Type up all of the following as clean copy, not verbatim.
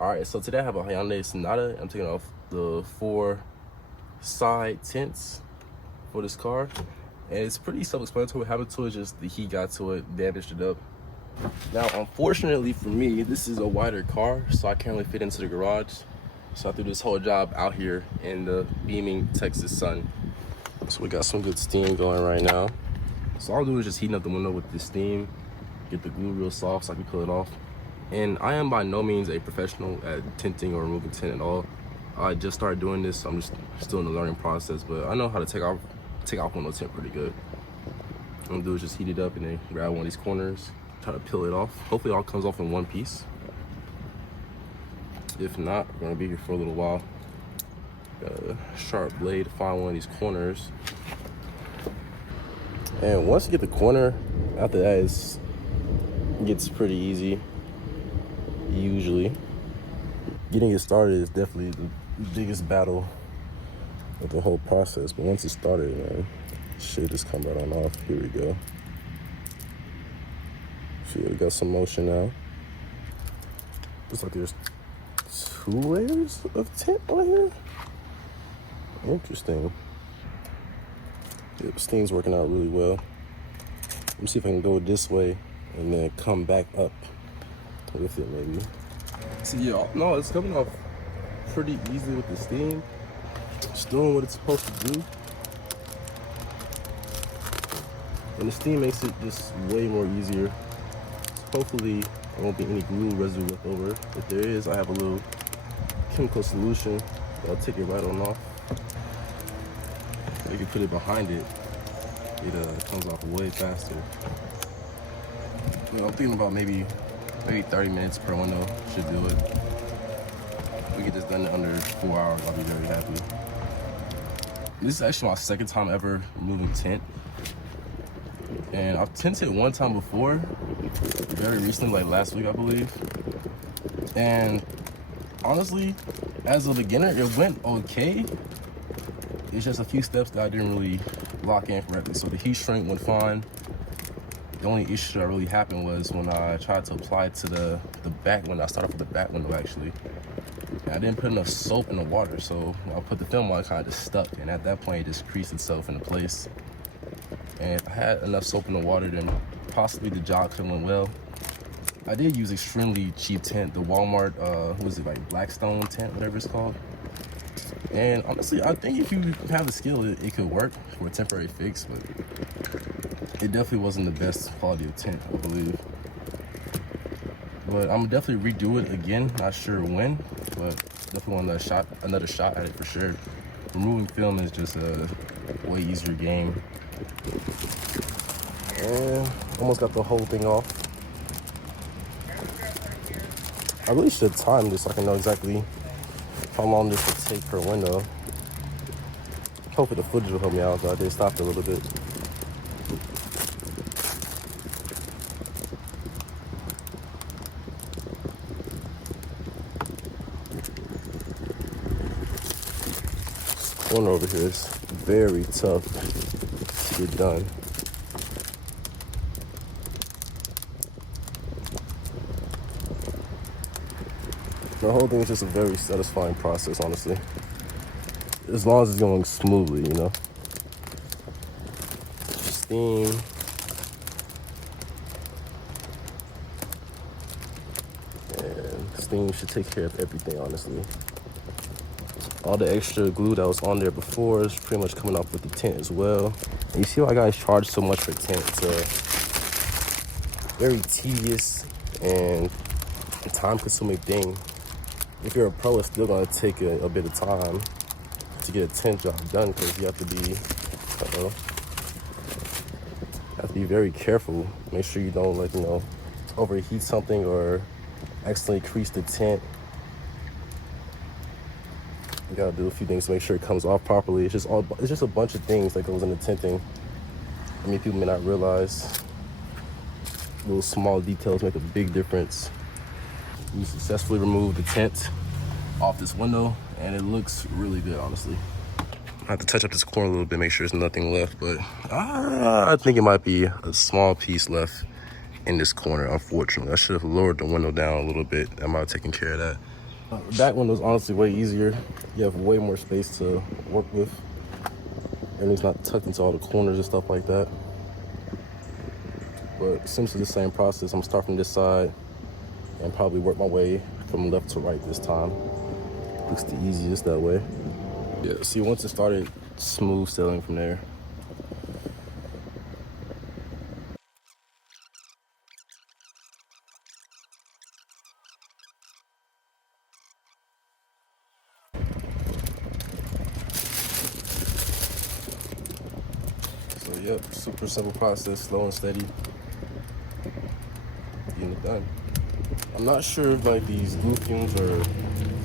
Alright, so today I have a Hyundai Sonata. I'm taking off the 4 side tints for this car. And it's pretty self-explanatory. What happened to it, just the heat got to it, damaged it up. Now, unfortunately for me, this is a wider car, so I can't really fit into the garage. So I threw this whole job out here in the beaming Texas sun. So we got some good steam going right now. So all I'll do is just heating up the window with the steam, get the glue real soft so I can peel it off. And I am by no means a professional at tinting or removing tint at all. I just started doing this, so I'm just still in the learning process, but I know how to take off window tint pretty good. What I'm gonna do is just heat it up and then grab one of these corners, try to peel it off. Hopefully it all comes off in one piece. If not, we're gonna be here for a little while. Got a sharp blade to find one of these corners. And once you get the corner, after that it gets pretty easy. Usually getting it started is definitely the biggest battle of the whole process, but once it started, man, shit just come right on off. Here we go. See, we got some motion now. Looks like there's 2 layers of tint on here. Interesting. Yeah, the steam's working out really well. Let me see if I can go this way and then come back up with it, maybe. See, yeah, no, it's coming off pretty easily with the steam. It's doing what it's supposed to do. And the steam makes it just way more easier. So hopefully there won't be any glue residue left over. If there is, I have a little chemical solution that'll take it right on off. If you put it behind it, it comes off way faster. You know, I'm thinking about maybe 30 minutes per window should do it. If we get this done in under 4 hours, I'll be very happy. This is actually my second time ever removing tint. And I've tinted one time before, very recently, like last week, I believe. And honestly, as a beginner, it went okay. It's just a few steps that I didn't really lock in correctly. So the heat shrink went fine. The only issue that really happened was when I tried to apply it to the back window. I started with the back window, actually. And I didn't put enough soap in the water, so when I put the film on, it kind of just stuck. And at that point, it just creased itself into place. And if I had enough soap in the water, then possibly the job could have went well. I did use extremely cheap tint, the Walmart, what was it, like Blackstone tint, whatever it's called. And honestly, I think if you have the skill, it could work for a temporary fix, but it definitely wasn't the best quality of tint, I believe. But I'm definitely redo it again, not sure when, but definitely want another shot at it for sure. Removing film is just a way easier game. And almost got the whole thing off. I really should time this so I can know exactly how long this will take per window. Hopefully the footage will help me out, but I did stop it a little bit. This corner over here is very tough to get done. The whole thing is just a very satisfying process, honestly. As long as it's going smoothly, you know. Steam. And steam should take care of everything, honestly. All the extra glue that was on there before is pretty much coming off with the tint as well. And you see why guys charge so much for tint. It's a very tedious and time-consuming thing. If you're a pro, it's still gonna take a bit of time to get a tint job done because you have to be very careful. Make sure you don't overheat something or accidentally crease the tint. You gotta do a few things to make sure it comes off properly. It's just a bunch of things that goes into tinting. I mean, people may not realize little small details make a big difference. We successfully removed the tint off this window, and it looks really good, honestly. I have to touch up this corner a little bit, make sure there's nothing left, but I think it might be a small piece left in this corner, unfortunately. I should have lowered the window down a little bit. That might have taken care of that. The back window's honestly way easier. You have way more space to work with. Everything's not tucked into all the corners and stuff like that. But essentially the same process. I'm gonna start from this side and probably work my way from left to right this time. Looks the easiest that way. Yeah, see, once it started smooth sailing from there. So yep, super simple process, slow and steady. Getting it done. I'm not sure if like these glue fumes are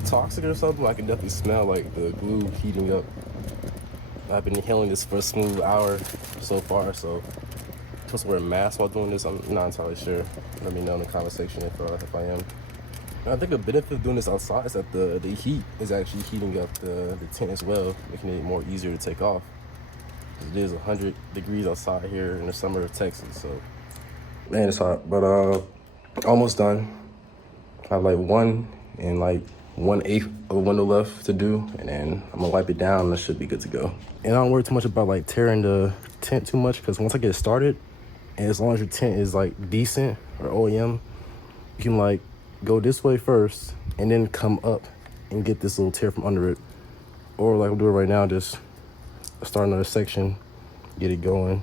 toxic or something. I can definitely smell like the glue heating up. I've been inhaling this for a smooth hour so far, so I'm supposed to wear a mask while doing this. I'm not entirely sure. Let me know in the comment section if I am. And I think a benefit of doing this outside is that the heat is actually heating up the tint as well, making it more easier to take off. It is 100 degrees outside here in the summer of Texas, so man, it's hot. But almost done. I have like 1/8 of a window left to do, and then I'm gonna wipe it down and it should be good to go. And I don't worry too much about like tearing the tint too much, because once I get it started, and as long as your tint is like decent or OEM, you can like go this way first and then come up and get this little tear from under it. Or like I'm doing right now, just start another section, get it going,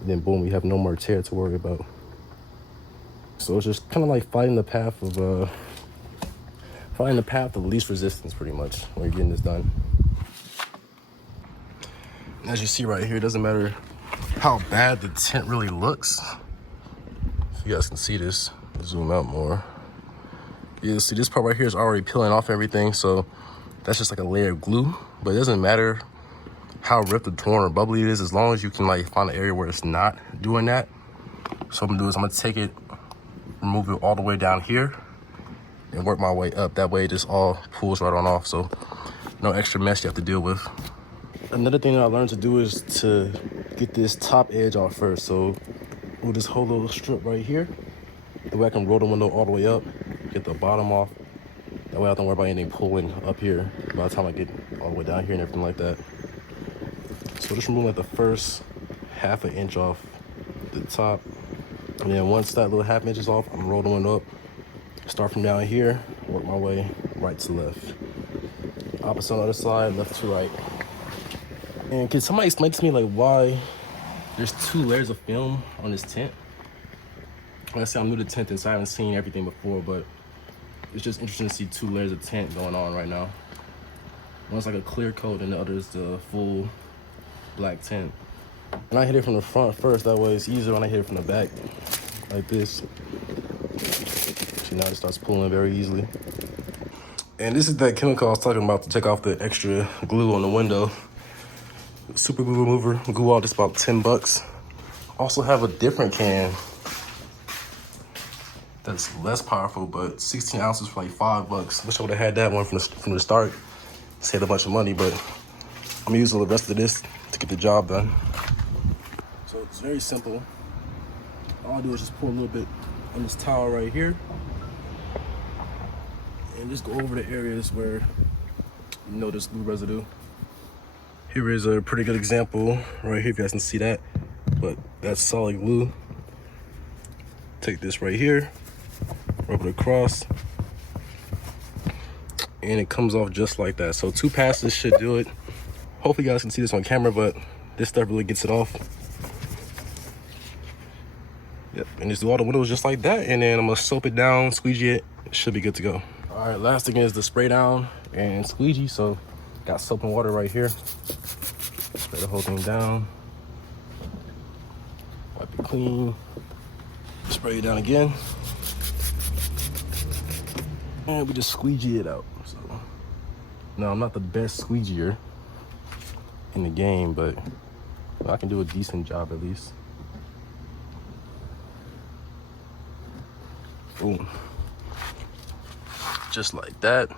and then boom, you have no more tear to worry about. So it's just kind of like finding the path of least resistance, pretty much, when you're getting this done. And as you see right here, it doesn't matter how bad the tint really looks. If you guys can see this, zoom out more. Yeah, see this part right here is already peeling off everything, so that's just like a layer of glue. But it doesn't matter how ripped or torn or bubbly it is, as long as you can like find an area where it's not doing that. So what I'm gonna do is I'm gonna take it, remove it all the way down here, and work my way up. That way it just all pulls right on off, so no extra mess you have to deal with. Another thing that I learned to do is to get this top edge off first. So with this whole little strip right here, the way I can roll the window all the way up, get the bottom off. That way I don't worry about anything pulling up here by the time I get all the way down here and everything like that. So just remove like the first ½ inch off the top. And then once that little ½ inch is off, I'm rolling the window up. Start from down here, work my way right to left. Opposite on the other side, left to right. And can somebody explain to me like why there's 2 layers of film on this tint? Like I say, I'm new to tinting, so I haven't seen everything before, but it's just interesting to see 2 layers of tint going on right now. One's like a clear coat and the other is the full black tint. And I hit it from the front first, that way it's easier when I hit it from the back, like this. See, now it starts pulling very easily. And this is that chemical I was talking about to take off the extra glue on the window. Super glue remover, glue all this about 10 bucks. Also have a different can that's less powerful, but 16 ounces for like 5 bucks. Wish I would have had that one from the start. Saved a bunch of money, but I'm gonna use the rest of this to get the job done. So it's very simple. All I do is just pour a little bit on this towel right here, and just go over the areas where you know there's glue residue. Here is a pretty good example right here, if you guys can see that, but that's solid glue. Take this right here, rub it across, and it comes off just like that. So 2 passes should do it. Hopefully you guys can see this on camera, but this stuff really gets it off. Yep, and just do all the windows just like that, and then I'm gonna soap it down, squeegee it. It should be good to go. All right, last thing is the spray down and squeegee. So got soap and water right here. Spray the whole thing down. Wipe it clean. Spray it down again. And we just squeegee it out. So no, I'm not the best squeegeer in the game, but I can do a decent job at least. Boom. Just like that.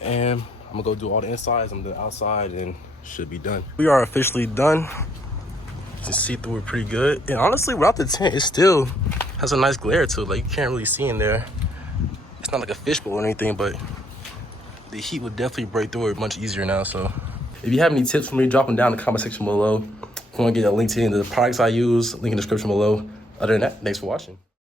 And I'm gonna go do all the insides and the outside and should be done. We are officially done. You can see through it pretty good. And honestly, without the tint, it still has a nice glare to it. Like you can't really see in there. It's not like a fishbowl or anything, but the heat would definitely break through it much easier now. So if you have any tips for me, drop them down in the comment section below. If you want to get a link to any of the products I use, link in the description below. Other than that, thanks for watching.